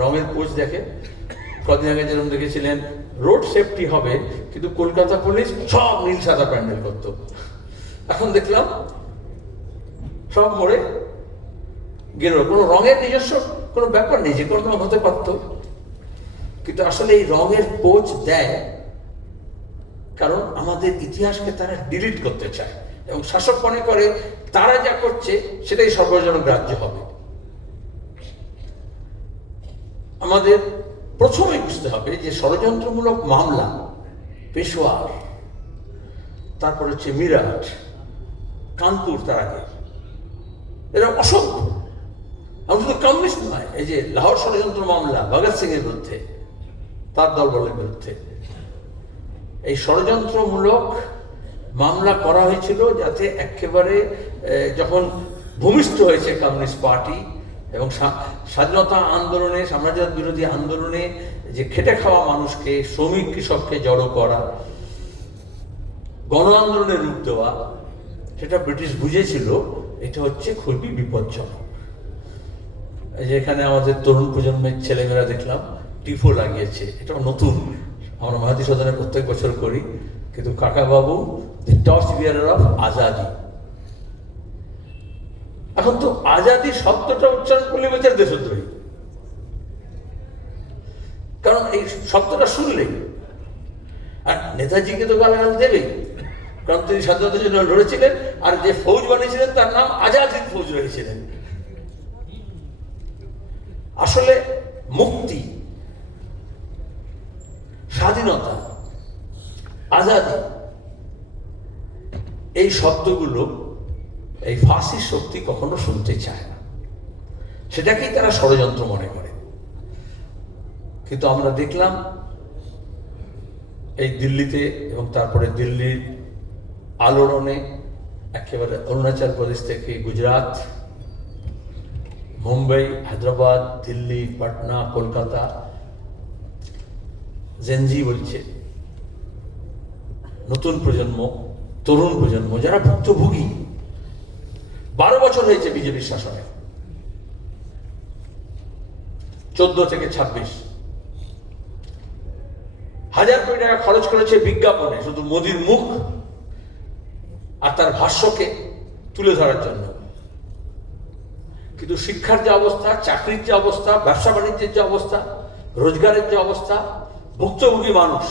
রঙের পোজ দেখে। কদিন আগে যেরকম দেখেছিলেন রোড সেফটি হবে, কিন্তু কলকাতা পুলিশ সব নীল সাদা প্যান্ডেল করতো। এখন দেখলাম সব মোড়ে গেরো, কোনো রঙের নিজস্ব কোনো ব্যাপার নেই, যে কোনো রঙ হতে পারতো। কিন্তু আসলে এই রঙের পোজ দেয় কারণ আমাদের ইতিহাসকে তারা ডিলিট করতে চায়, এবং শাসক মনে করে তারা যা করছে সেটাই সর্বজনগ্রাহ্য হবে। আমাদের প্রথমে বুঝতে হবে যে ষড়যন্ত্রমূলক মামলা, পেশোয়ার, তারপর হচ্ছে মিরাট, কানপুর, তার আগে এরা অসংখ্য। আমি শুধু কমিউনিস্ট নয়, এই যে লাহোর ষড়যন্ত্র মামলা ভগৎ সিং এর বিরুদ্ধে, তার দলবলের বিরুদ্ধে, এই ষড়যন্ত্রমূলক মামলা করা হয়েছিল যাতে একেবারে যখন ভূমিষ্ঠ হয়েছে কমিউনিস্ট পার্টি এবং স্বাধীনতা আন্দোলনে, সাম্রাজ্যবাদ বিরোধী আন্দোলনে যে খেটে খাওয়া মানুষকে, শ্রমিক কৃষককে জড়ো করা, গণ আন্দোলনের রূপ দেওয়া, সেটা ব্রিটিশ বুঝেছিল এটা হচ্ছে খুবই বিপজ্জনক। যেখানে আমাদের তরুণ প্রজন্মের ছেলেমেয়েরা দেখলাম টিফো লাগিয়েছে, এটা নতুন, আমরা মাহাতি সদনে প্রত্যেক বছর করি, কিন্তু কাকাবাবু দি টর্চ বিয়ারার অফ আজাদি। এখন তো আজাদি শব্দটা উচ্চারণ করলে বোঝে দেশদ্রোহী, কারণ এই শব্দটা শুনলেই, আর নেতাজিকে তো গালাগাল দেবেই, কারণ তিনি স্বাধীনতার জন্য লড়েছিলেন, আর যে ফৌজ বানিয়েছিলেন তার নাম আজাদি ফৌজ রয়েছিলেন। আসলে মুক্তি, স্বাধীনতা, আজাদি, এই শব্দগুলো এই ফাঁসির শক্তি কখনো শুনতে চায় না, সেটাকেই তারা ষড়যন্ত্র মনে করে। কিন্তু আমরা দেখলাম এই দিল্লিতে এবং তারপরে দিল্লির আলোড়নে একেবারে অরুণাচল প্রদেশ থেকে গুজরাট, মুম্বাই, হায়দ্রাবাদ, দিল্লি, পাটনা, কলকাতা, জেনজি বলছে, নতুন প্রজন্ম, তরুণ প্রজন্ম যারা ভুক্তভোগী, 12 বছর হয়েছে বিজেপির শাসনে, 14 থেকে 26 হাজার কোটি টাকা খরচ করেছে বিজ্ঞাপনে, শুধু মোদির মুখ আর তার ভাষ্যকে তুলে ধরার জন্য। কিন্তু শিক্ষার যে অবস্থা, চাকরির যে অবস্থা, ব্যবসা বাণিজ্যের যে অবস্থা, রোজগারের যে অবস্থা, ভুক্তভোগী মানুষ,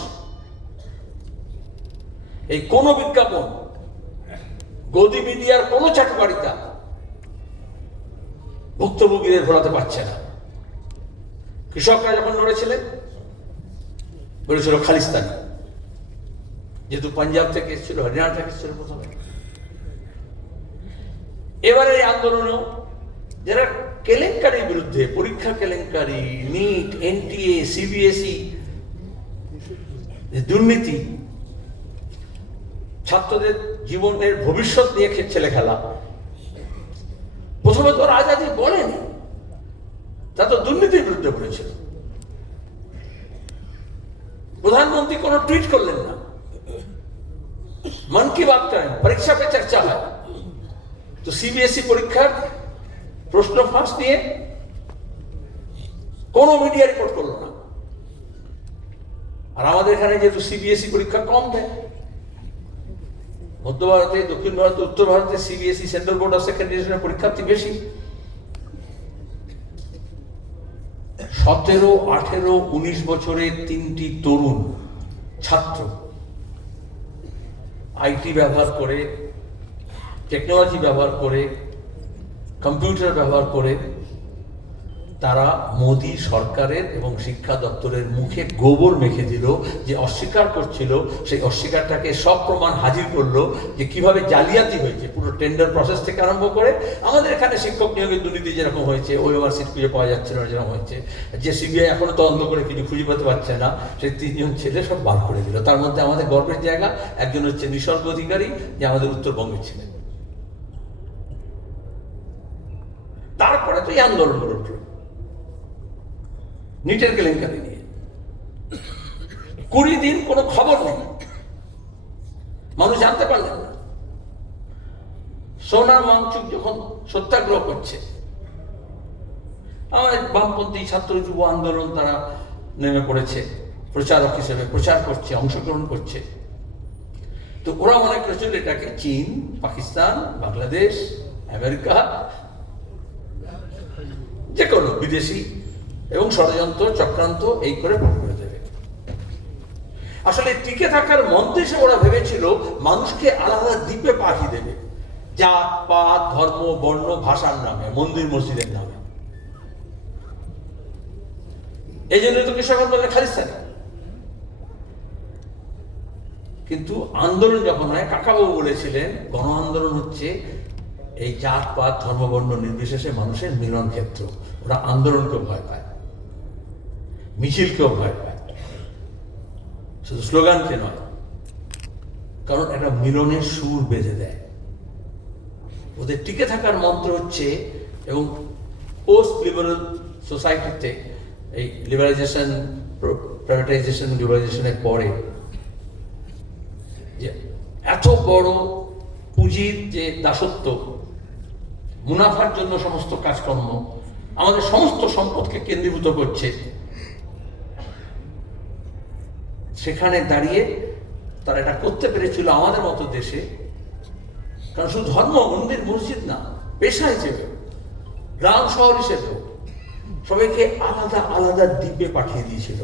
এই কোন বিজ্ঞাপন, গদি মিডিয়ার কোন চাটুকারিতা ভুক্তভোগীদের ভোলাতে পারছে না। কৃষকরা যখন লড়েছিলেন বলেছিল খালিস্তানি, যেহেতু পাঞ্জাব থেকে এসেছিল, হরিয়ানা থেকে এসেছিল প্রথমে। এবারে এই আন্দোলনও যারা কেলেঙ্কারির বিরুদ্ধে, পরীক্ষা কেলেঙ্কারি, নিট, এনটিএ, সিবিএসই, দুর্নীতি, ছাত্রদের জীবনের ভবিষ্যৎ নিয়ে ছেলে খেলা, প্রথমে তো আজাদি বলেনি, তা তো দুর্নীতির বিরুদ্ধে বলেছিল। প্রধানমন্ত্রী কোনো টুইট করলেন না, মন কি বাত করেন, পরীক্ষা পে চর্চা হয়, তো সিবিএসই পরীক্ষার প্রশ্ন ফাঁস নিয়ে কোন মিডিয়া রিপোর্ট করলো না। আর আমাদের এখানে যেহেতু সিবিএসই পরীক্ষা কম দেয়, মধ্য ভারতে, দক্ষিণ ভারতে, উত্তর ভারতে CBSE, central board of secondary পরীক্ষার্থী বেশি। 17, 18, 19 বছরের 3টি তরুণ ছাত্র আইটি ব্যবহার করে, টেকনোলজি ব্যবহার করে, কম্পিউটার ব্যবহার করে তারা মোদী সরকারের এবং শিক্ষা দপ্তরের মুখে গোবর মেখে দিল। যে অস্বীকার করছিল সেই অস্বীকারটাকে সব প্রমাণ হাজির করলো যে কিভাবে জালিয়াতি হয়েছে, পুরো টেন্ডার প্রসেস থেকে আরম্ভ করে আমাদের এখানে শিক্ষক নিয়োগের দুর্নীতি যেরকম হয়েছে, ওএমআর সিট খুঁজে পাওয়া যাচ্ছে না যেরকম হয়েছে, যে সিবিআই এখনো তদন্ত করে কিছু খুঁজে পেতে পারছে না, সেই 3 জন ছেলে সব বার করে দিল। তার মধ্যে আমাদের গর্বের জায়গা একজন হচ্ছে নিসর্গ অধিকারী, যে আমাদের উত্তরবঙ্গের ছিলেন। তারপরে তো এই আন্দোলন গড়ে উঠল নিটের কেলেঙ্কারি নিয়ে। 20 দিন কোনো খবর নেই, মানুষ জানতে পারলেন না। সোনার মাংচুক যখন সত্যাগ্রহ করছে, আমার বামপন্থী ছাত্র যুব আন্দোলন তারা নেমে পড়েছে, প্রচারক হিসেবে প্রচার করছে, অংশগ্রহণ করছে। তো ওরা মনে করেছিল এটাকে চীন, পাকিস্তান, বাংলাদেশ, আমেরিকা, যে কোনো বিদেশি এবং ষড়যন্ত্র চক্রান্ত এই করে ভোট করে দেবে। আসলে টিকে থাকার মন্ত্রে এসে ওরা ভেবেছিল মানুষকে আলাদা দ্বীপে পাঠিয়ে দেবে, জাত পাত, ধর্ম, বর্ণ, ভাষার নামে, মন্দির মসজিদের নামে। এই জন্য তো কৃষক আন্দোলনের খালিস্তানি। কিন্তু আন্দোলন যখন হয়, কাকাবাবু বলেছিলেন গণ আন্দোলন হচ্ছে এই জাত পাত ধর্ম বর্ণ নির্বিশেষে মানুষের মিলন ক্ষেত্র। ওরা আন্দোলনকেও ভয় পায়, মিছিলকেও ভয় পায়, শুধু স্লোগানকে নয়, কারণ একটা মিলনের সুর বেঁধে দেয়। ওদের টিকে থাকার মন্ত্র হচ্ছে, এবং পোস্ট লিবারেল সোসাইটিতে এই লিবারাইজেশন, প্রাইভেটাইজেশন, লিবারাইজেশনের পরে যে এত বড় পুঁজির যে দাসত্ব, মুনাফার জন্য সমস্ত কাজকর্ম, আমাদের সমস্ত সম্পদকে কেন্দ্রীভূত করছে, সেখানে দাঁড়িয়ে তারা এটা করতে পেরেছিল আমাদের মতো দেশে। কারণ শুধু ধর্ম, মন্দির, মসজিদ না, পেশা হিসেবে, গ্রাম শহর হিসেবেও সবাইকে আলাদা আলাদা দ্বীপে পাঠিয়ে দিয়েছিল।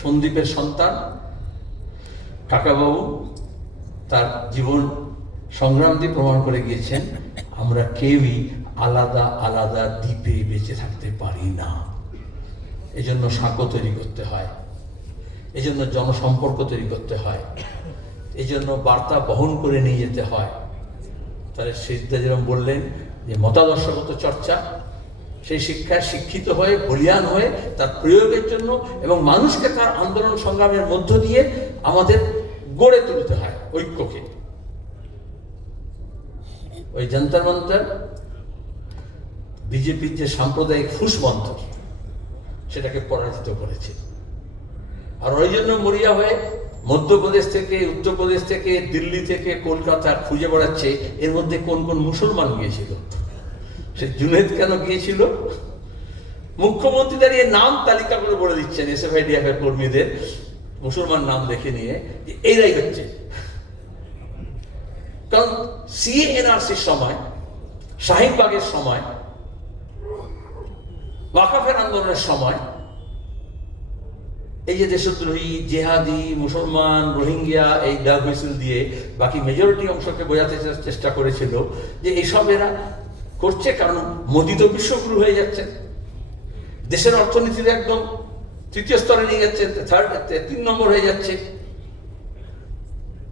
সন্দীপের সন্তান কাকাবাবু তার জীবন সংগ্রাম দিয়ে প্রমাণ করে গিয়েছেন, আমরা কেউই আলাদা আলাদা দ্বীপে বেঁচে থাকতে পারি না। এজন্য সাঁকো তৈরি করতে হয়, এজন্য জনসম্পর্ক তৈরি করতে হয়, এজন্য বার্তা বহন করে নিয়ে যেতে হয়। তাহলে সিদ্ধা যেরকম বললেন যে মতাদর্শগত চর্চা, সেই শিক্ষায় শিক্ষিত হয়ে, বলিয়ান হয়ে, তার প্রয়োগের জন্য এবং মানুষকে তার আন্দোলন সংগ্রামের মধ্য দিয়ে আমাদের গড়ে তুলতে হয় ঐক্যকে। ওই যন্তর মন্তর বিজেপির যে সাম্প্রদায়িক ফুসমন্ত্র, সেটাকে পরাজিত করেছে। আর ওই জন্য মরিয়া হয়ে মধ্যপ্রদেশ থেকে, উত্তরপ্রদেশ থেকে, দিল্লি থেকে, কলকাতা খুঁজে বেড়াচ্ছে এর মধ্যে কোন কোন মুসলমান গিয়েছিল। সে জুনেদ কেন গিয়েছিল? মুখ্যমন্ত্রী দাঁড়িয়ে নাম তালিকা করে বলে দিচ্ছেন এসএফআইডিএফ এর কর্মীদের, মুসলমান নাম দেখে নিয়ে, এইরাই হচ্ছে। কারণ সিএএনআরসির সময়, শাহিনবাগের সময়, ওয়াকাফের আন্দোলনের সময় এই যে দেশদ্রোহী, জেহাদি, মুসলমান, রোহিঙ্গিয়া এই ডাক হুইসেল দিয়ে বাকি মেজরিটি অংশকে বোঝাতে চেষ্টা করেছিল যে এইসব এরা করছে কারণ মোদি তো বিশ্বগুরু হয়ে যাচ্ছেন, দেশের অর্থনীতিতে একদম তৃতীয় স্তরে নিয়ে যাচ্ছেন, 3 নম্বর হয়ে যাচ্ছে,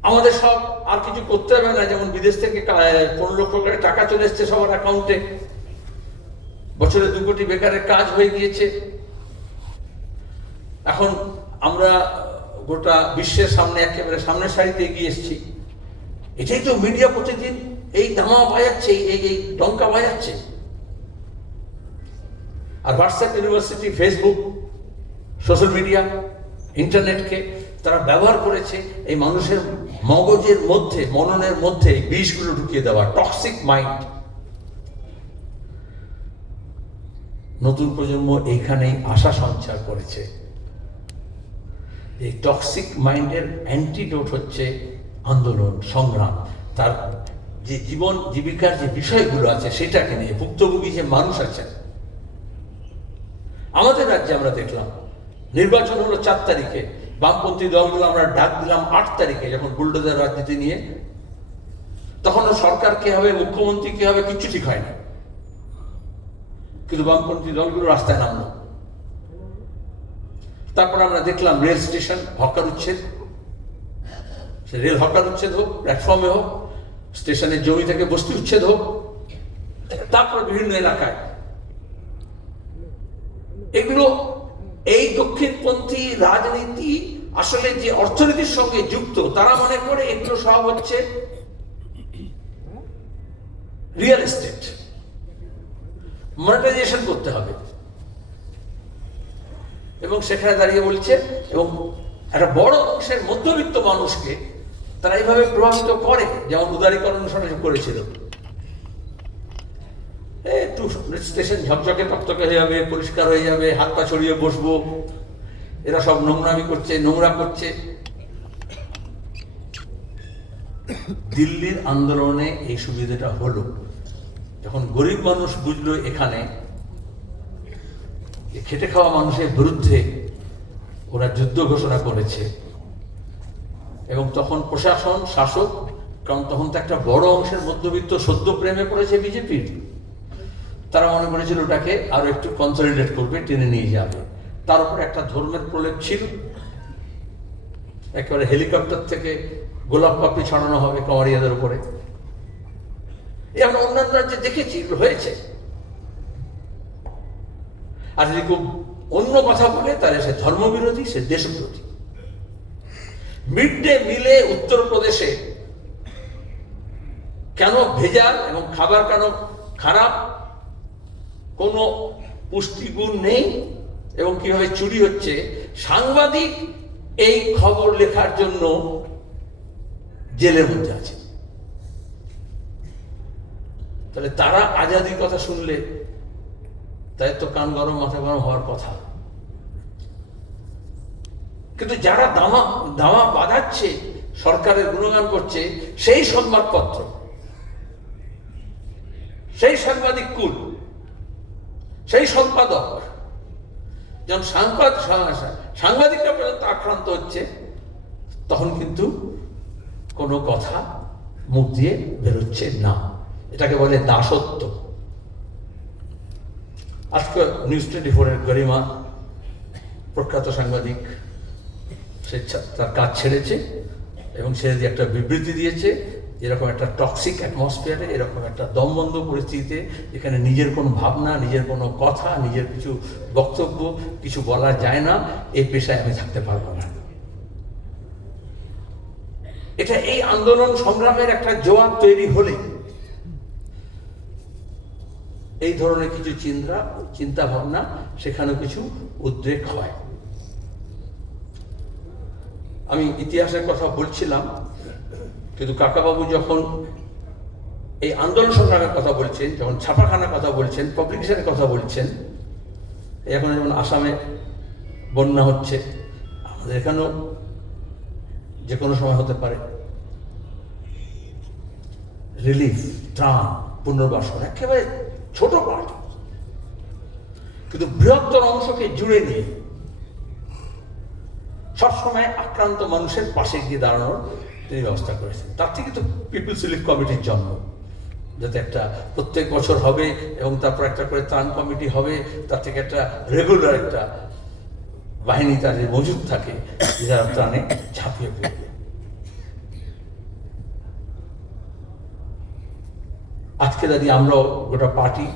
আমাদের সব আর কিছু করতে হবে না। যেমন বিদেশ থেকে 15 লক্ষ করে টাকা চলে এসছে সবার অ্যাকাউন্টে, বছরে 2 কোটি বেকারের কাজ হয়ে গিয়েছে। এখন আমরা গোটা বিশ্বের সামনে একেবারে সামনের সারিতে এগিয়ে এসেছি। এটাই তো মিডিয়া প্রতিদিন এই দামা বাজাচ্ছে, এই ডঙ্কা বাজাচ্ছে। আর WhatsApp university, Facebook, social media, ইন্টারনেটকে তারা ব্যবহার করেছে এই মানুষের মগজের মধ্যে, মননের মধ্যে বিষগুলো ঢুকিয়ে দেওয়া, টক্সিক মাইন্ড। নতুন প্রজন্ম এইখানেই আশা সঞ্চার করেছে। এই টক্সিক মাইন্ডের অ্যান্টিডোট হচ্ছে আন্দোলন, সংগ্রাম। তার যে জীবন জীবিকার যে বিষয়গুলো আছে সেটাকে নিয়ে ভুক্তভোগী যে মানুষ আছেন। আমাদের রাজ্যে আমরা দেখলাম নির্বাচন হলো 4 তারিখে, বামপন্থী দলগুলো আমরা ডাক দিলাম 8 তারিখে, যখন বুলডোজার রাজনীতি নিয়ে। তখনও সরকার কে হবে, মুখ্যমন্ত্রী কে হবে, কিচ্ছু ঠিক হয়নি। কিন্তু বামপন্থী দলগুলো রাস্তায় নামলো। তারপর আমরা দেখলাম রেল স্টেশন হকার উচ্ছেদ, সে রেল হকার উচ্ছেদ হোক, প্ল্যাটফর্মে হোক, স্টেশনের জমি থেকে বস্তি উচ্ছেদ হোক, তারপর বিভিন্ন এলাকায় এগুলো। এই দক্ষিণপন্থী রাজনীতি আসলে যে অর্থনীতির সঙ্গে যুক্ত, তারা মনে করে এগুলো সব হচ্ছে রিয়েল এস্টেট, মনিটাইজেশন করতে হবে। এবং সেখানে দাঁড়িয়ে বলছে, এবং একটা বড় অংশের মধ্যবিত্ত মানুষকে তারা এইভাবে প্রভাবিত করে, যেমন উদারীকরণ করেছিল। একটু স্টেশন ঝকঝকে তকতকে হয়ে যাবে, পরিষ্কার হয়ে যাবে, হাত পা ছড়িয়ে বসবো, এরা সব নোংরামি করছে, নোংরা করছে। দিল্লির আন্দোলনে এই সুবিধাটা হলো, যখন গরিব মানুষ বুঝলো এখানে খেটে খাওয়া মানুষের বিরুদ্ধে ওরা যুদ্ধ ঘোষণা করেছে, এবং তখন প্রশাসন, শাসক, কারণ তখন তো একটা বড় অংশের মধ্যবিত্ত সদ্য প্রেমে পড়েছে বিজেপির, তারা মনে করেছিল ওটাকে আরো একটু কনসলিডেট করবে, টেনে নিয়ে যাবে। তার উপর একটা ধর্মের প্রলেপ ছিল, একেবারে হেলিকপ্টার থেকে গোলাপ পাপড়ি ছড়ানো হবে কামারিয়াদের উপরে। আমরা অন্যান্য রাজ্যে দেখেছি এগুলো হয়েছে। আর যদি খুব অন্য কথা বলে তাহলে সে ধর্মবিরোধী, সে দেশবিরোধী। মিড ডে মিলে উত্তরপ্রদেশে কেন ভেজাল এবং খাবার কেন খারাপ, কোনো পুষ্টিগুণ নেই এবং কিভাবে চুরি হচ্ছে, সাংবাদিক এই খবর লেখার জন্য জেলের মধ্যে আছে। তাহলে তারা আজাদির কথা শুনলে তাই তো কান গরম, মাথা গরম হওয়ার কথা। কিন্তু যারা দাওয়া বাঁধাচ্ছে, সরকারের গুণগান করছে, সেই সংবাদপত্র, সেই সাংবাদিক কুল, সেই সম্পাদক, যখন সাংবাদিকরা পর্যন্ত আক্রান্ত হচ্ছে, তখন কিন্তু কোনো কথা মুখ দিয়ে বেরোচ্ছে না। এটাকে বলে দাসত্ব। আজকে নিউজ 24-এর গরিমা, প্রখ্যাত সাংবাদিক, সে তার কাজ ছেড়েছে এবং সে একটা বিবৃতি দিয়েছে, এরকম একটা টক্সিক অ্যাটমসফিয়ারে, এরকম একটা দমবন্ধ পরিস্থিতিতে, যেখানে নিজের কোনো ভাবনা, নিজের কোনো কথা, নিজের কিছু বক্তব্য কিছু বলা যায় না, এই পেশায় আমি থাকতে পারবো না। এটা এই আন্দোলন সংগ্রামের একটা জোয়ার তৈরি হলে এই ধরনের কিছু চিন্তা ভাবনা সেখানে কিছু উদ্রেক হয়। আমি ইতিহাসের কথা বলছিলাম, কিন্তু কাকাবাবু যখন এই আন্দোলন সংগ্রামের কথা বলছেন, যখন ছাপাখানার কথা বলছেন, পাবলিকেশনের কথা বলছেন, এখন যেমন আসামে বন্যা হচ্ছে, আমাদের এখানেও যে কোনো সময় হতে পারে, রিলিফ, ত্রাণ, পুনর্বাসন একেবারে ছোট পার্ট, কিন্তু বৃহত্তর অংশকে জুড়ে নিয়ে সবসময় আক্রান্ত মানুষের পাশে গিয়ে দাঁড়ানোর তিনি ব্যবস্থা করেছেন। তার থেকে তো পিপলস রিলিফ কমিটির জন্ম, যাতে একটা প্রত্যেক বছর হবে এবং তারপর একটা করে ত্রাণ কমিটি হবে, তার থেকে একটা রেগুলার একটা বাহিনী তার মজুদ থাকে, যারা ত্রাণে ঝাঁপিয়ে পড়বে। আজকে দাঁড়িয়ে আমরাও গোটা পার্টি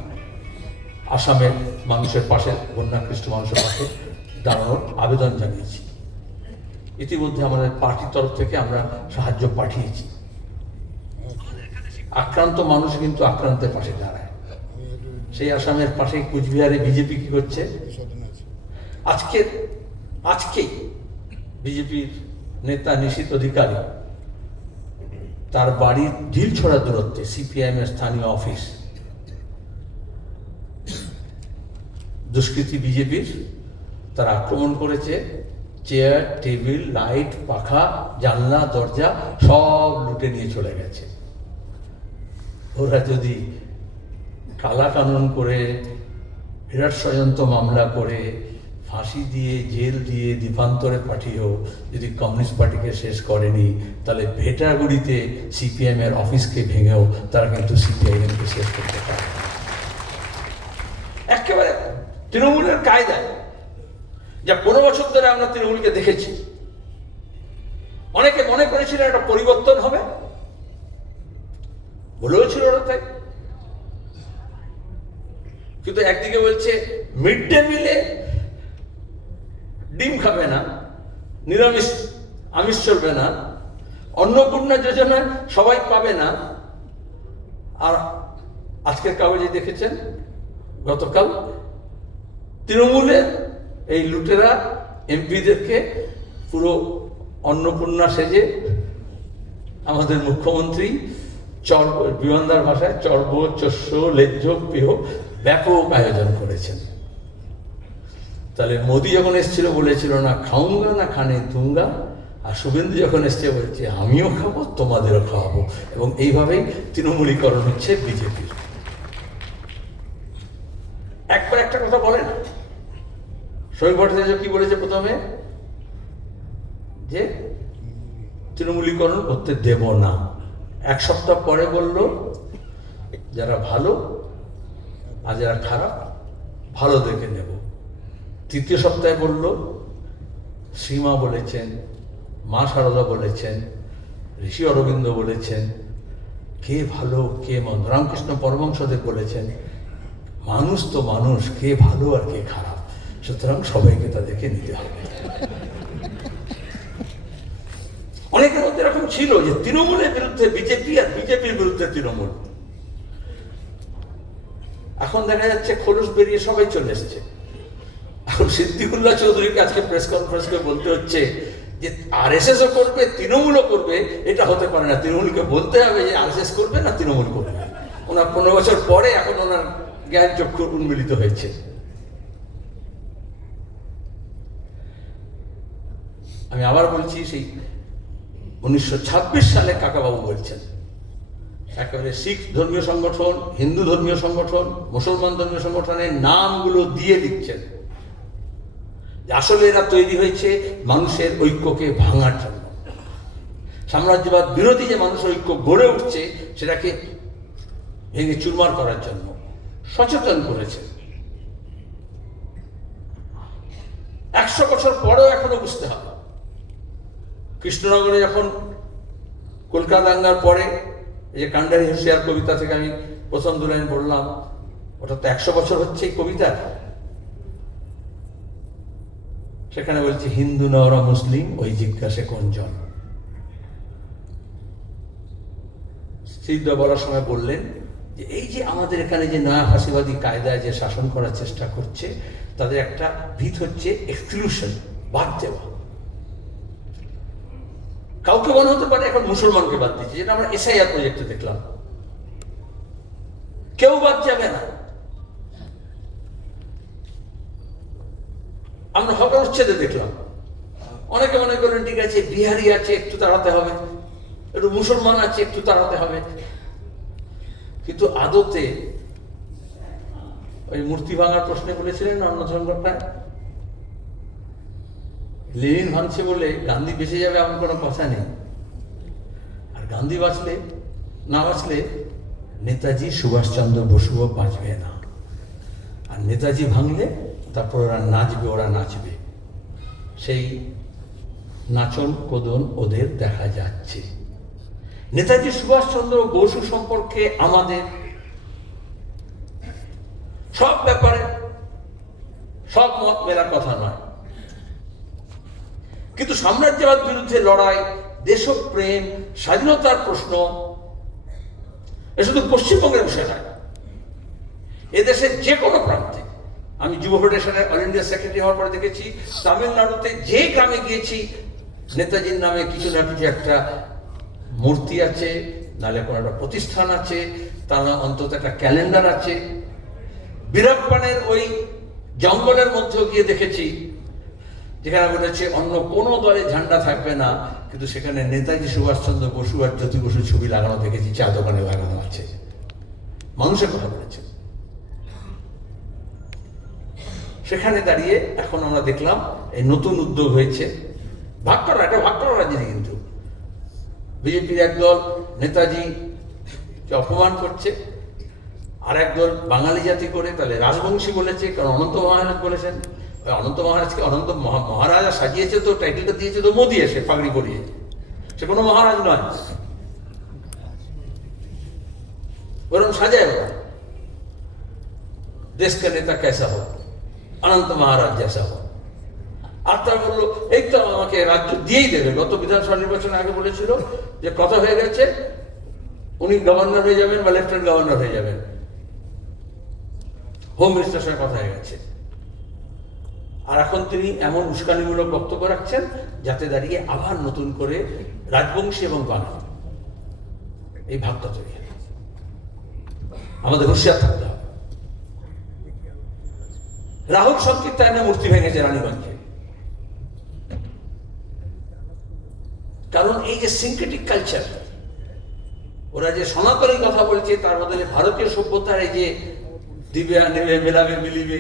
আসামের মানুষের পাশে, বন্যাকৃষ্ট মানুষের পাশে দাঁড়ানোর আবেদন জানিয়েছি। ইতিমধ্যে আমাদের পার্টির তরফ থেকে আমরা সাহায্য পাঠিয়েছি। আক্রান্ত মানুষ কিন্তু আক্রান্তের পাশে দাঁড়ায়। সেই আসামের পাশে কুচবিহারে বিজেপি কি করছে, আজকে বিজেপির নেতা নিশীথ অধিকারী, তার বাড়ির ঢিল ছড়া দূরত্বে সিপিআইএম এর স্থানীয় অফিস, দুষ্কৃতী বিজেপির, তারা আক্রমণ করেছে, চেয়ার, টেবিল, লাইট, পাখা, জানলা, দরজা সব লুটে নিয়ে চলে গেছে। ওরা যদি কালা কানুন করে, বিরাট ষড়যন্ত্র মামলা করে, ফাঁসি দিয়ে, জেল দিয়ে, দ্বীপান্তরে পাঠিয়েও যদি কমিউনিস্ট পার্টিকে শেষ করেনি, তাহলে ভেটাগুড়িতে সিপিএম এর অফিসকে ভেঙেও তারা কিন্তু সিপিআইএমকে শেষ করতে পারে। একেবারে তৃণমূলের কায়দায়, যা 15 বছর ধরে আমরা তৃণমূলকে দেখেছি। অনেকে মনে করেছিলেন একটা পরিবর্তন হবে, বলেও ছিল ওরা তাই। কিন্তু একদিকে বলছে মিড ডে মিলে ডিম খাবে না, নিরামিষ আমিষ চলবে না, অন্নপূর্ণা যোজনা সবাই পাবে না। আর আজকের কাগজে দেখেছেন গতকাল তৃণমূলের এই লুটেরা এমপিদেরকে পুরো অন্নপূর্ণা সেজে আমাদের মুখ্যমন্ত্রী বিমানদার ভাষায় চর্ব, চস্য, লেজ্জ, পেহ ব্যাপক আয়োজন করেছেন। তাহলে মোদি যখন এসেছিল বলেছিল না খাউঙ্গা না খানে দুঙ্গা, আর শুভেন্দু যখন এসছে বলছে আমিও খাবো তোমাদেরও খাওয়াবো, এবং এইভাবেই তৃণমূলীকরণ হচ্ছে বিজেপির। একবার একটা কথা বলে না, শ্রমিক ভট্টাচার্য কি বলেছে প্রথমে, যে তৃণমূলীকরণ করতে দেব না। এক সপ্তাহ পরে বলল যারা ভালো আর যারা খারাপ ভালো দেখে নেব। তৃতীয় সপ্তাহে বলল, সীমা বলেছেন, মা শারদা বলেছেন, ঋষি অরবিন্দ বলেছেন, কে ভালো কে মন্দ, রামকৃষ্ণ পরমহংসদেব বলেছেন, মানুষ তো মানুষ, কে ভালো আর কে খারাপ, সুতরাং সবাইকে তাদেরকে নিতে হবে। অনেকের মধ্যে এরকম ছিল যে তৃণমূলের বিরুদ্ধে বিজেপি আর বিজেপির বিরুদ্ধে তৃণমূল। এখন দেখা যাচ্ছে খোলস বেরিয়ে সবাই চলে এসছে। এখন সিদ্দিকুল্লাহ চৌধুরীকে আজকে প্রেস কনফারেন্স করে বলতে হচ্ছে যে আরএসএস ও করবে তৃণমূলও করবে, এটা হতে পারে না। তৃণমূলকে বলতে হবে যে আরএসএস করবে না তৃণমূল করবে। ওনার 15 বছর পরে এখন ওনার জ্ঞান চক্ষু উন্মিলিত হয়েছে। আমি আবার বলছি, সেই 1926 সালে কাকাবাবু বলছেন, একেবারে শিখ ধর্মীয় সংগঠন, হিন্দু ধর্মীয় সংগঠন, মুসলমান ধর্মীয় সংগঠনের নামগুলো দিয়ে দিচ্ছেন, আসলে এরা তৈরি হয়েছে মানুষের ঐক্যকে ভাঙার জন্য। সাম্রাজ্যবাদ বিরোধী যে মানুষের ঐক্য গড়ে উঠছে সেটাকে ভেঙে চুরমার করার জন্য সচেতন করেছে। 100 বছর পরেও এখনো বুঝতে হবে। কৃষ্ণনগরে যখন কলকাতা দাঙ্গার পরে এই যে কান্ডারি হুঁশিয়ার কবিতা থেকে আমি প্রথম 2 লাইন বললাম, ওটা তো 100 বছর হচ্ছে এই কবিতা। সেখানে বলছি, হিন্দু না ওরা মুসলিম, ওই জিজ্ঞাসে কোনজন। সিদ্ধ বলার সময় বললেন যে এই যে আমাদের এখানে যে নয়া ফাঁসিবাদী কায়দায় যে শাসন করার চেষ্টা করছে, তাদের একটা ভিত হচ্ছে এক্সক্লুশন, বাদ দেওয়া। কাউকে মনে হতে পারে এখন মুসলমানকে বাদ দিচ্ছে, যেটা আমরা এসআইআর প্রজেক্টে দেখলাম। কেউ বাদ যাবে না। আমরা হকার উচ্ছেদে দেখলাম, অনেকে মনে করেন ঠিক আছে বিহারি আছে একটু তাড়াতে হবে, একটু মুসলমান আছে একটু তাড়াতে হবে, কিন্তু আদতে ওই মূর্তি ভাঙার প্রশ্নে বলেছিলেন না অন্নসংগঠনায়, লেনিন ভাঙছে বলে গান্ধী বেঁচে যাবে এমন কোনো কথা নেই। আর গান্ধী বাঁচলে না বাঁচলে নেতাজি সুভাষচন্দ্র বসুও বাঁচবে না। আর নেতাজি ভাঙলে তারপর ওরা নাচবে। সেই নাচন কোদন ওদের দেখা যাচ্ছে। নেতাজি সুভাষচন্দ্র বসু সম্পর্কে আমাদের সব ব্যাপারে সব মত মেলার কথা নয়, কিন্তু সাম্রাজ্যবাদ বিরুদ্ধে লড়াই, দেশপ্রেম, স্বাধীনতার প্রশ্ন, এ শুধু পশ্চিমবঙ্গের বিষয় নয়, এদেশের যে কোনো প্রান্তে। আমি যুব ফেডারেশনের অল ইন্ডিয়া সেক্রেটারি হওয়ার পরে দেখেছি, তামিলনাড়ুতে যে গ্রামে গিয়েছি নেতাজির নামে কিছু না কিছু একটা মূর্তি আছে, নাহলে কোনো একটা প্রতিষ্ঠান আছে, তার অন্তত একটা ক্যালেন্ডার আছে। বীরাপ্পানের ওই জঙ্গলের মধ্যে গিয়ে দেখেছি যেখানে বলেছে অন্য কোনো দলে ঝান্ডা থাকবে না, কিন্তু সেখানে নেতাজি সুভাষচন্দ্র বসু আর জ্যোতি বসুর ছবি লাগানো দেখেছি, চা দোকানে লাগানো আছে। মানুষের কথা বলেছে। সেখানে দাঁড়িয়ে এখন আমরা দেখলাম এই নতুন উদ্যোগ হয়েছে, ভাগ করা, এটা ভাগ করা রাজি। কিন্তু বিজেপির একদল নেতাজি অপমান করছে, আর একদল বাঙালি জাতি করে তাহলে রাজবংশী বলেছে, কারণ অনন্ত মহারাজ বলেছেন। অনন্ত মহারাজকে অনন্ত মহারাজা সাজিয়েছে, তো টাইটেলটা দিয়েছে তো মোদি এসে পাগড়ি পরিয়ে, সে কোনো মহারাজ নয়, বরং সাজায় ওরা দেশ কা নেতা কেসা হোক, অনন্ত মহারাজ জেসা হোক। আর তারা বললো এই তো আমাকে রাজ্য দিয়েই দেবে। গত বিধানসভা নির্বাচনের আগে বলেছিল যে কথা হয়ে গেছে, উনি গভর্নর হয়ে যাবেন বা লেফটেন্যান্ট গভর্নর হয়ে যাবেন, হোম মিনিস্টারের সঙ্গে কথা হয়ে গেছে। আর এখন তিনি এমন উস্কানিমূলক বক্তব্য রাখছেন যাতে দাঁড়িয়ে আবার নতুন করে রাজবংশী এবং বাঙালি এই ভাবটা তৈরি হয়। আমাদের হুঁশিয়ার থাকতে হবে। রাহুল সংকীর্তনে মূর্তি ভেঙেছে রানীগঞ্জে। কারণ এই যে সিনথেটিক কালচার, ওরা যে সনাতনী কথা বলছে, তার বদলে ভারতীয় সভ্যতার এই যে দিবে নেবে মেলাবে মিলিবে,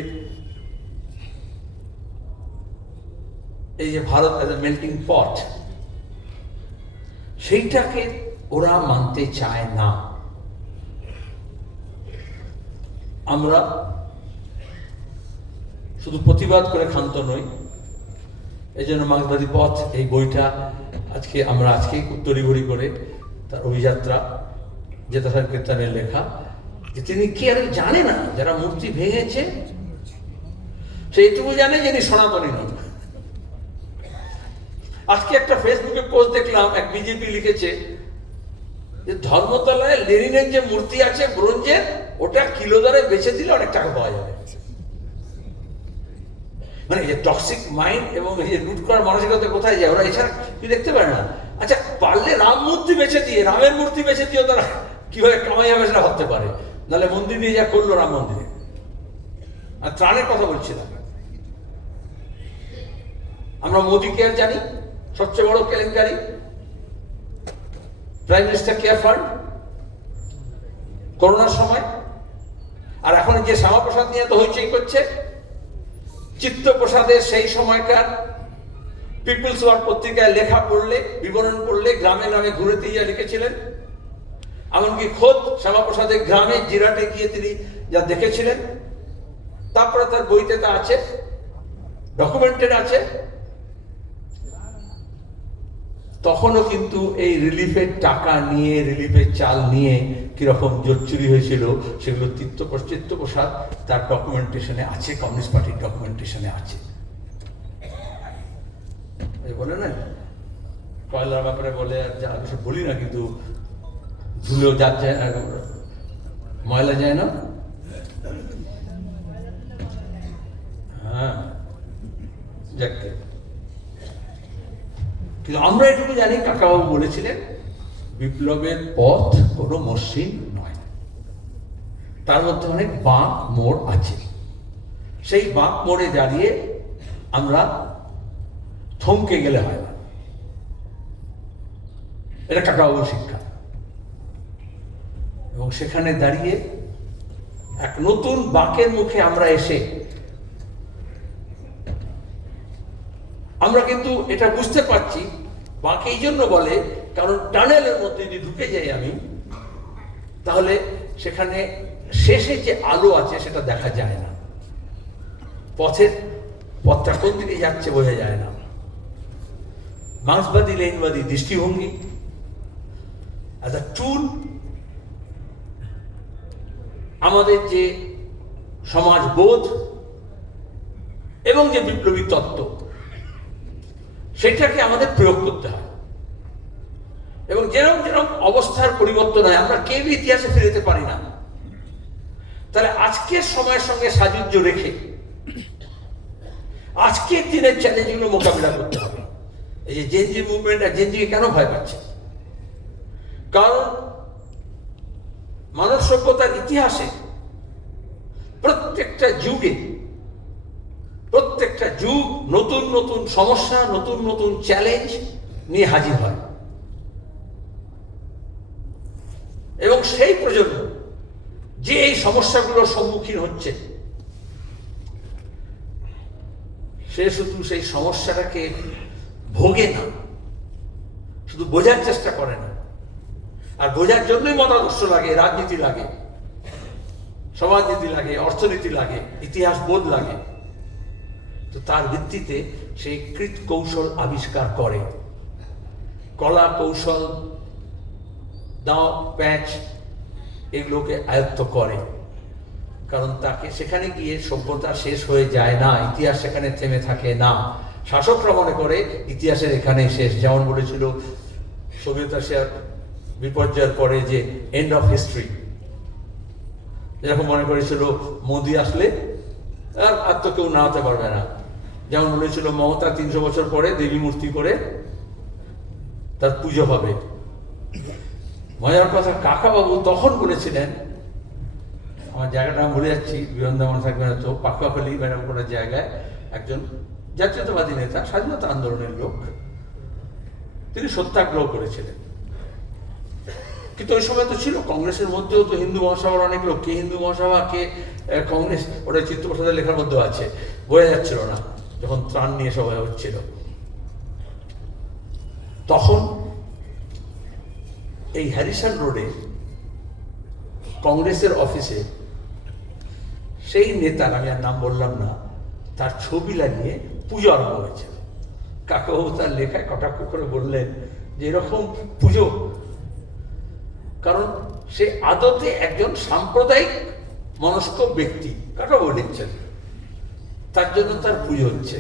এই যে ভারত এজ এ মেল্টিং পট, সেইটাকে ওরা মানতে চায় না। আমরা শুধু প্রতিবাদ করে ক্ষান্ত নই। এই জন্য মার্ক্সবাদী পথ এই বইটা আমরা আজকেই তড়িঘড়ি করে তার অভিযাত্রা জেতা সংকীর্তনের লেখা, যে তিনি কি আর জানে না যারা মূর্তি ভেঙেছে, সে এইটুকু জানে যে ইনি সনাতনী নন। আজকে একটা ফেসবুকে পোস্ট দেখলাম, এক বিজেপি লিখেছে যে ধর্মতলায় লেনিনের যে মূর্তি আছে ব্রোঞ্জের, ওটা কিলো দরে বেচে দিলে অনেক টাকা পাওয়া যাবে। মানে এই যে টক্সিক মাইন্ড এবং এই যে লুট করার মানসিকতা কোথায় যায়, ওরা এছাড়া কি দেখতে পারে না। আচ্ছা, পারলে রাম মূর্তি বেচে দিয়ে, রামের মূর্তি বেচে দিয়ে তারা কিভাবে কামাই হবে সেটা ভাবতে পারে। নাহলে মন্দির নিয়ে যা করলো রাম মন্দিরে। আর ত্রাণের কথা বলছিলাম, আমরা মোদি কেয়ার জানি, সবচেয়ে বড় কেলেঙ্কারি, প্রাইম মিনিস্টার কেয়ার ফান্ড করোনার সময়। আর এখন যে শ্যামাপ্রসাদ নিয়ে তো হইচই করছে, চিত্তপ্রসাদের সেই সময়কার পিপলস ওয়ার্ড পত্রিকায় লেখা পড়লে, বিবরণ পড়লে, গ্রামে গ্রামে ঘুরেতে গিয়ে লিখেছিলেন। এমনকি খোদ শ্যামাপ্রসাদের গ্রামে জিরাটে গিয়ে তিনি যা দেখেছিলেন, তারপরে তার বইতে তা আছে, ডকুমেন্টেড আছে। তখনও কিন্তু এই রিলিফের টাকা নিয়ে, রিলিফের চাল নিয়ে কিরকম জোচ্চুরি হয়েছিল সেগুলো চিত্তপ্রসাদ তার ডকুমেন্টেশনে আছে, কমিউনিস্ট পার্টির ডকুমেন্টেশনে আছে। বলে না কয়লার ব্যাপারে বলে, যা কিছু বলি না, কিন্তু ধুলেও যায় না, ময়লা যায় না। হ্যাঁ, যাকে কিন্তু আমরা এটুকু জানি, কাকাবাবু বলেছিলেন বিপ্লবের পথ কোনো মসৃণ নয়, তার মধ্যে অনেক বাঁক মোড় আছে। সেই বাঁক মোড়ে দাঁড়িয়ে আমরা থমকে গেলে হয় না। এটা কাকাবাবুর শিক্ষা। এবং সেখানে দাঁড়িয়ে এক নতুন বাঁকের মুখে আমরা এসে আমরা কিন্তু এটা বুঝতে পারছি। বাঁক এই জন্য বলে কারণ টানেলের মধ্যে যদি ঢুকে যাই আমি, তাহলে সেখানে শেষে যে আলো আছে সেটা দেখা যায় না, পথটা কোন দিকে যাচ্ছে বোঝা যায় না। মার্ক্সবাদী লেনিনবাদী দৃষ্টিভঙ্গি অ্যাজ আ টুল, আমাদের যে সমাজবোধ এবং যে বিপ্লবী তত্ত্ব, সেটাকে আমাদের প্রয়োগ করতে হয়। এবং যেরকম যেরকম অবস্থার পরিবর্তন হয়, আমরা কেউ ইতিহাসে ফিরে যেতে পারি না। তাহলে আজকের সময়ের সঙ্গে সাযুজ্য রেখে আজকের দিনের চ্যালেঞ্জগুলো মোকাবিলা করতে হবে। এই যে জেনজি মুভমেন্ট, আর জেনজিকে কেন ভয় পাচ্ছে? কারণ মানব সভ্যতার ইতিহাসে প্রত্যেকটা যুগে, প্রত্যেকটা যুগ নতুন নতুন সমস্যা, নতুন নতুন চ্যালেঞ্জ নিয়ে হাজির হয়। এবং সেই প্রজন্ম যে এই সমস্যাগুলোর সম্মুখীন হচ্ছে, সে শুধু সেই সমস্যাটাকে ভোগে না, শুধু বোঝার চেষ্টা করে না। আর বোঝার জন্যই মতাদর্শ লাগে, রাজনীতি লাগে, সমাজনীতি লাগে, অর্থনীতি লাগে, ইতিহাস বোধ লাগে। তো তার ভিত্তিতে সেই কৃত কৌশল আবিষ্কার করে, কলা কৌশল, দাও প্যাচ, এগুলোকে আয়ত্ত করে। কারণ তাকে সেখানে গিয়ে সভ্যতা শেষ হয়ে যায় না, ইতিহাস সেখানে থেমে থাকে না। শাসকরা মনে করে ইতিহাসের এখানেই শেষ। যেমন বলেছিল সোভিয়েত রাশিয়ার বিপর্যয়ের পরে যে এন্ড অফ হিস্ট্রি, যেরকম মনে করেছিল মোদি আসলে আর তো কেউ নাড়াতে পারবে না। যেমন বলেছিল মমতা 300 বছর পরে দেবী মূর্তি করে তার পুজো হবে। মজার কথা, কাকাবাবু তখন বলেছিলেন আমার জায়গাটা আমি ভুলে যাচ্ছি, বিমানবন্দর থাকবে না তো, পাকুয়াখালী ম্যাডাম করার জায়গায় একজন জাতীয়তাবাদী নেতা, স্বাধীনতা আন্দোলনের লোক, তিনি সত্যাগ্রহ করেছিলেন। কিন্তু ওই সময় তো ছিল কংগ্রেসের মধ্যেও তো হিন্দু মহাসভার অনেক লোক, কে হিন্দু মহাসভা কে কংগ্রেস, ওটা চিত্তপ্রসাদের লেখার মধ্যেও আছে, বোঝা যাচ্ছিল না যখন ত্রাণ নিয়ে সভা হচ্ছিল। তখন এই হ্যারিসন রোডে কংগ্রেসের অফিসে সেই নেতার, আমি আর নাম বললাম না, তার ছবি লাগিয়ে পুজো আরম্ভ হয়েছিল। কাকাবাবু তার লেখায় কটাক্ষ করে বললেন যে এরকম পুজো, কারণ সে আদতে একজন সাম্প্রদায়িক মনস্ক ব্যক্তি, কাকাবাবু লিখছেন, তার জন্য তার পুজো হচ্ছে।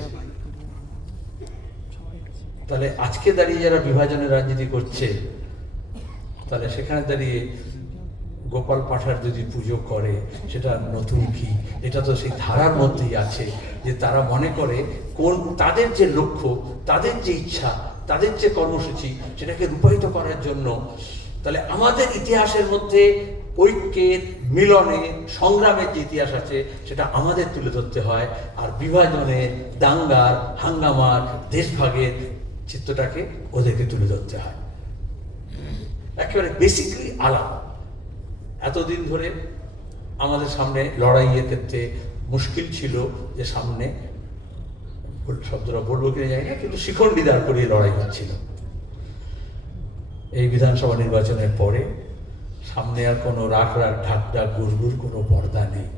তাহলে আজকে দাঁড়িয়ে যারা বিভাজনের রাজনীতি করছে, তাহলে সেখানে দাঁড়িয়ে গোপাল পাঠার যদি পুজো করে সেটা নতুন কি? এটা তো সেই ধারার মধ্যেই আছে যে তারা মনে করে কোন তাদের যে লক্ষ্য, তাদের যে ইচ্ছা, তাদের যে কর্মসূচি, সেটাকে রূপায়িত করার জন্য। তাহলে আমাদের ইতিহাসের মধ্যে ঐক্যের, মিলনের, সংগ্রামের যে ইতিহাস আছে সেটা আমাদের তুলে ধরতে হয়, আর বিভাজনের, দাঙ্গার, হাঙ্গামার, দেশভাগের চিত্রটাকে ওদেরকে তুলে ধরতে হয়। একেবারে বেসিক্যালি আলাদা। এতদিন ধরে আমাদের সামনে লড়াইয়ের ক্ষেত্রে মুশকিল ছিল যে সামনে, শব্দটা বলবো কিনা জানি না, কিন্তু শিখণ্ডী দাঁড় করিয়ে লড়াই হচ্ছিল। এই বিধানসভা নির্বাচনের পরে সামনে আর কোনো রাখ ঢাক গুড়গুড় কোনো পর্দা নেই,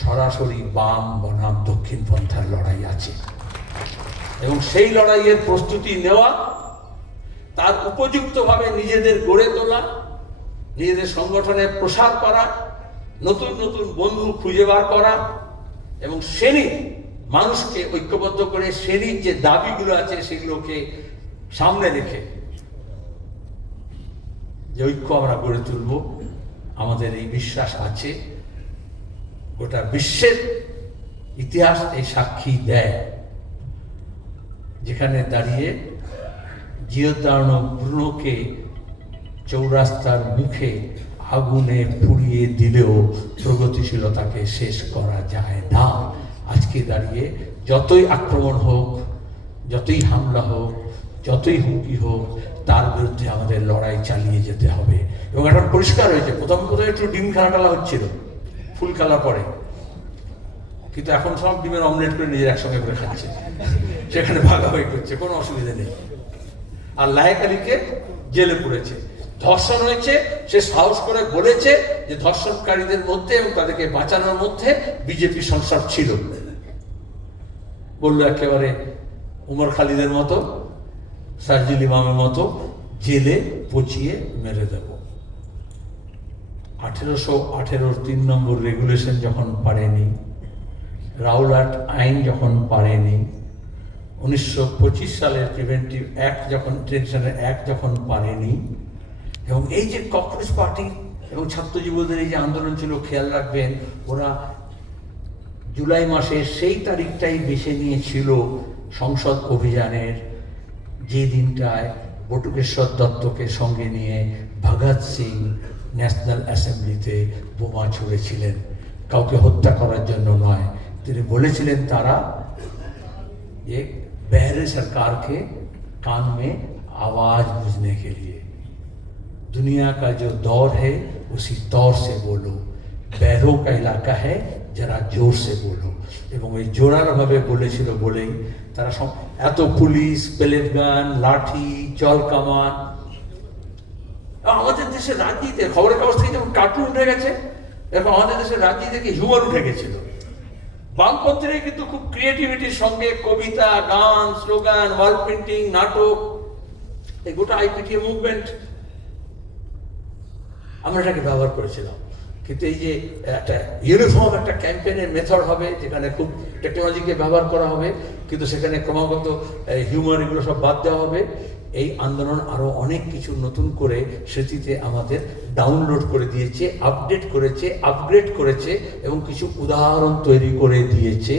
সরাসরি বাম বনাম দক্ষিণ পন্থার লড়াই আছে, এবং সেই লড়াইয়ের প্রস্তুতি নেওয়া, তার উপযুক্তভাবে নিজেদের গড়ে তোলা, নিজেদের সংগঠনের প্রসার করা, নতুন নতুন বন্ধু খুঁজে বার করা, এবং শ্রেণীর মানুষকে ঐক্যবদ্ধ করে শ্রেণীর যে দাবিগুলো আছে সেগুলোকে সামনে রেখে যে ঐক্য আমরা গড়ে তুলব, আমাদের এই বিশ্বাস আছে। গোটা বিশ্বের ইতিহাস এই সাক্ষী দেয়, যেখানে দাঁড়িয়ে জিওদার্নো ব্রুনোকে চৌরাস্তার মুখে আগুনে পুড়িয়ে দিলেও প্রগতিশীলতাকে শেষ করা যায় না। আজকে দাঁড়িয়ে যতই আক্রমণ হোক, যতই হামলা হোক, যতই হুমকি হোক, তার বিরুদ্ধে আমাদের লড়াই চালিয়ে যেতে হবে। এবং এখন পরিষ্কার হয়েছে, প্রথম একটু ডিম খেলা হচ্ছিল, ফুল খেলা পরে, কিন্তু এখন সব ডিমের অমলেট করে নিজের একসঙ্গে করে খাচ্ছে, সেখানে ভাগাভাগি করছে, কোনো অসুবিধা নেই। আর লায়েক আলীকে জেলে পড়েছে, ধর্ষণ হয়েছে, সে সাহস করে বলেছে যে ধর্ষণকারীদের মধ্যে এবং তাদেরকে বাঁচানোর মধ্যে বিজেপি সংসদ ছিল। বললো একেবারে উমর খালিদের মতো, সার্জিল ইমামের মতো জেলে পচিয়ে মেরে দেব। 1818 3 নম্বর রেগুলেশন যখন পারেনি, রাউলাট আইন যখন পারেনি, 1925 সালের প্রিভেন্টিভ অ্যাক্ট যখন, ডিটেনশনের অ্যাক্ট যখন পারেনি, এবং এই যে কংগ্রেস পার্টি এবং ছাত্র যুবদের এই যে আন্দোলন ছিল, খেয়াল রাখবেন ওরা জুলাই মাসের সেই তারিখটাই বেছে নিয়েছিল সংসদ অভিযানের, যে দিনটায় বটুকেশ্বর দত্তকে সঙ্গে নিয়ে ভগৎ সিং ন্যাশনাল অ্যাসেম্বলিতে বোমা ছুড়েছিলেন, কাউকে হত্যা করার জন্য নয়। তিনি বলেছিলেন তারা ये बहरे सरकार के कान में आवाज बुझने के लिए, दुनिया का जो दौर है उसी दौर से बोलो, बहरों का इलाका है जरा जोर से बोलो। এবং এই জোরালোভাবে বলেছিল বলেই তারা এত পুলিশ, পেলেট গান, লাঠি, জল কামান, আমাদের দেশের রাজনীতিতে খবরের কাগজ থেকে যেমন কার্টুন উঠে গেছে, এরকম আমাদের দেশের রাজনীতি থেকে হিউমার উঠে গেছিল। বামপন্থীরা কিন্তু খুব ক্রিয়েটিভিটির সঙ্গে কবিতা, গান, স্লোগান, ওয়াল পেন্টিং, নাটক, এই গোটা আইপিটিএ মুভমেন্ট আমরা এটাকে ব্যবহার করেছিলাম। কিন্তু এই যে একটা ইউনিফর্ম একটা ক্যাম্পেইনের মেথড হবে, যেখানে খুব টেকনোলজিকে ব্যবহার করা হবে, কিন্তু সেখানে ক্রমাগত হিউমার এগুলো সব বাদ দেওয়া হবে, এই আন্দোলন আরো অনেক কিছু নতুন করে স্মৃতিতে আমাদের ডাউনলোড করে দিয়েছে, আপডেট করেছে, আপগ্রেড করেছে, এবং কিছু উদাহরণ তৈরি করে দিয়েছে।